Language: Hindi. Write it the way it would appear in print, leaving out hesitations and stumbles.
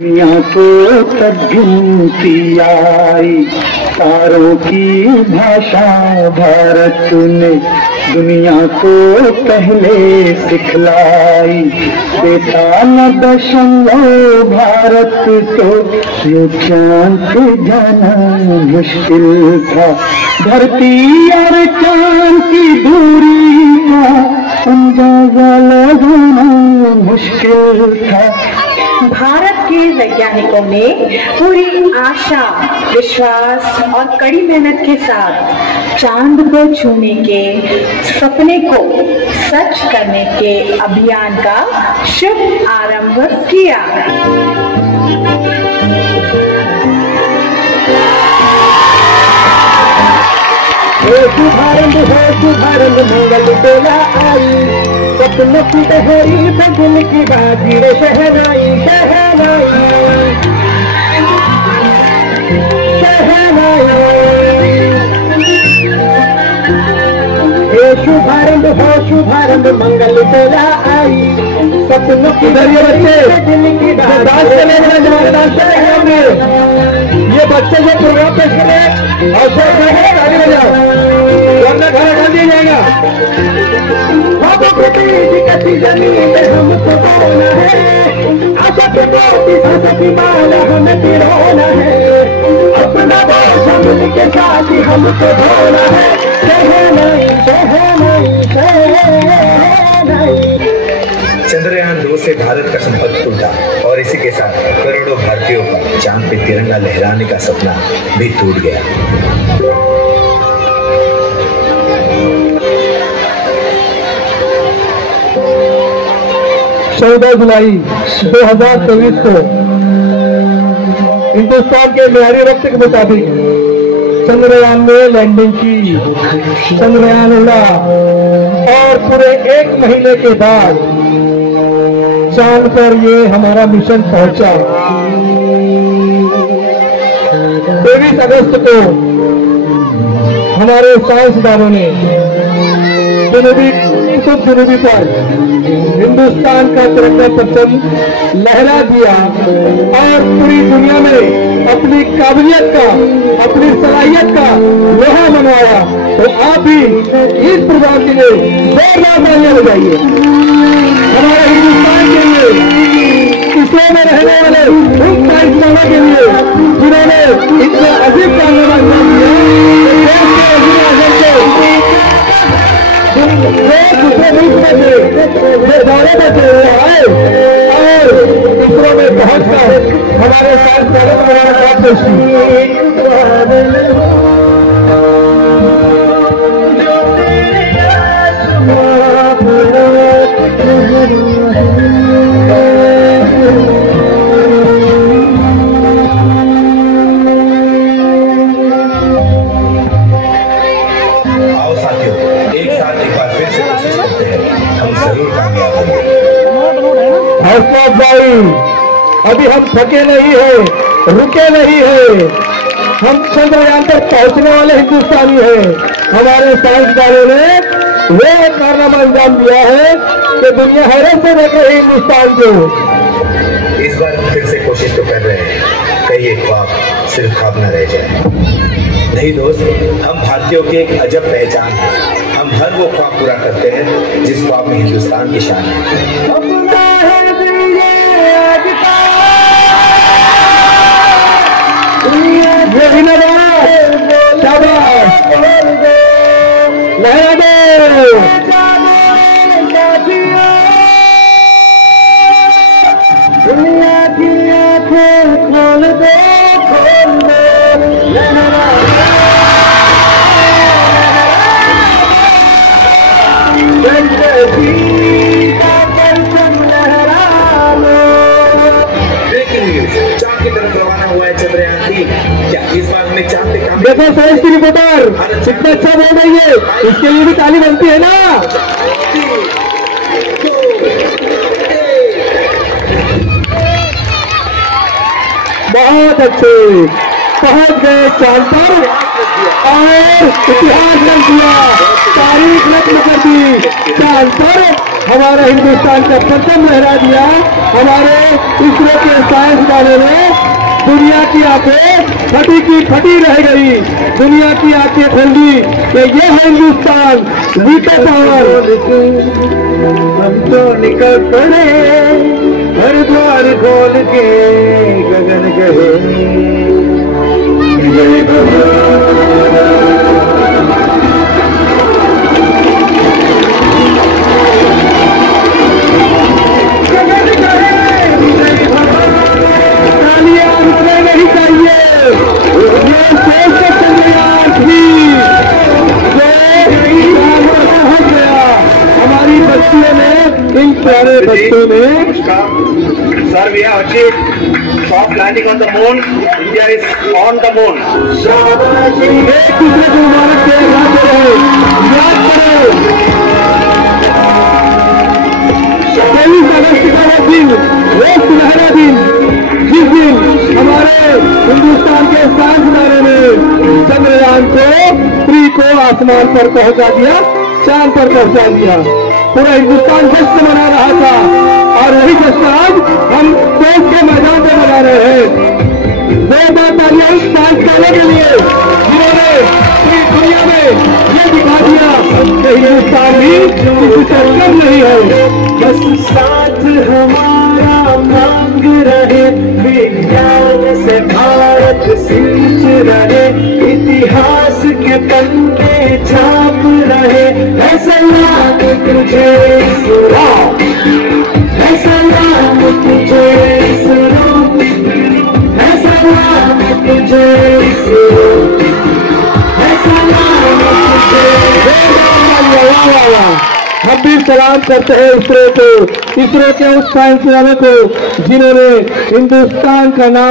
दुनिया को तब गिनती आई, तारों की भाषा भारत ने दुनिया को पहले सिखलाई। देता न दशमलव भारत तो यूं चांद पे जाना मुश्किल था। धरती और चांद की दूरी का अंदाजा लगाना मुश्किल था। भारत के वैज्ञानिकों ने पूरी आशा, विश्वास और कड़ी मेहनत के साथ चांद को छूने के सपने को सच करने के अभियान का शुभ आरंभ किया। शुभारंभ मंगल बेला आई, सपनों की बहरी दिल की बाजी रे शहनाई शहनाई शहनाई। शुभारंभ मंगल बेला आई, सपनों की बच्चे दिल की बाजी ये बच्चे जो प्रोग्राम पेश करें और ताली बजाओ वरना खाना खा दिया जाएगा। कटी जमीन हमको बोना है, आशा के मोती सांसों की माला हमें पिरोना है। अपना बोझ मिल के साथ ही हमको ढोना है। चंद्रयान 2 से भारत का संपर्क टूटा और इसी के साथ करोड़ों भारतीयों का चांद पे तिरंगा लहराने का सपना भी टूट गया। 14 जुलाई 2023 को हिंदुस्तान के मियारी वक्त के मुताबिक चंद्रयान में लैंडिंग की। चंद्रयान उड़ा और पूरे 1 महीने के बाद चांद पर ये हमारा मिशन पहुंचा। 23 अगस्त को हमारे साइंसदानों ने जनूबी पर हिंदुस्तान का तिरंगा परचम लहरा दिया और पूरी दुनिया में अपनी काबिलियत का, अपनी सलाहियत का लोहा मनवाया। तो आप भी इस प्रोग्राम के लिए जोरदार तालियां बजाइए। हमारे हिंदुस्तान के लिए, इसरो में रहने वाले उन साइंसदानों के लिए जिन्होंने इतना अजीब कारनामा अंजाम दिया। दूसरे मुल्क में थे, दौरे में थे, आए और इसरो में पहुंचकर हमारे साथ बात पेश की। आओ साथियों, एक बार फिर से कोशिश करते हैं, हम जरूर कामयाब होंगे। हौसला अफजाई, अभी हम थके नहीं है, रुके नहीं है, हम चंद्रयान तक पहुंचने वाले हिंदुस्तानी हैं। हमारे साइंसदानों ने वो कारनामा अंजाम दिया है कि दुनिया हैरत से देख रही हिंदुस्तान को। इस बार हम फिर से कोशिश तो कर रहे हैं, कहीं ये ख्वाब सिर्फ ख्वाब न रह जाए। नहीं दोस्त, हम भारतीयों की एक अजब पहचान है। हम हर वो ख्वाब पूरा करते हैं जिस ख्वाब में हिंदुस्तान की शान है। दुनिया की आंखें खोल दे, खोल दे, चांद की तरफ रवाना हुआ है चंद्रयान 3। क्या इस बार हमें चांद पे काम? देखो साइंस की रिपोर्टर कितना अच्छा बोल रही है, इसके लिए भी ताली बनती है ना। बहुत अच्छे, पहुंच गए चांद पर और इतिहास रच दिया, तारीख रत्न कर दी चांद पर। हमारे हिंदुस्तान का परचम लहरा दिया। हमारे इसरो के साइंसदानों ने दुनिया की आंखें फटी की फटी रह गई, दुनिया की आंखें खोल दी कि ये है हिंदुस्तान, जीते पावर। हम तो निकल पड़े हर द्वार खोल के गगन गए, जय इन प्यारे बच्चों ने Sir, we have achieved soft landing on the moon. India is on the moon. एक दूसरे को मुबारक दे, याद करो 23 अगस्त का वो दिन, वो सुनहरा दिन, जिस दिन हमारे हिंदुस्तान के साइंसदानों ने चंद्रयान को 3 को आसमान पर पहुंचा दिया, चांद पर पहुंचा दिया। पूरा हिंदुस्तान जश्न मना रहा था और वही जश्न आज हम देश के मैदान में मना रहे हैं। जोरदार तालियां उस साइंसदानों के लिए जिन्होंने पूरी दुनिया में ये दिखा दिया कि हिंदुस्तान भी किसी से कम नहीं है। बस साथ हमारा मांग रहे, विज्ञान से भारत सींच रहे, इतिहास के पन्ने छाप रहे। है सलाम तुझे इसरो, है सलाम तुझे इसरो, है सलाम तुझे इसरो, है सलाम तुझे। हम भी सलाम करते हैं इसरो को, इसरो के उस साइंसदानों को जिन्होंने हिंदुस्तान का नाम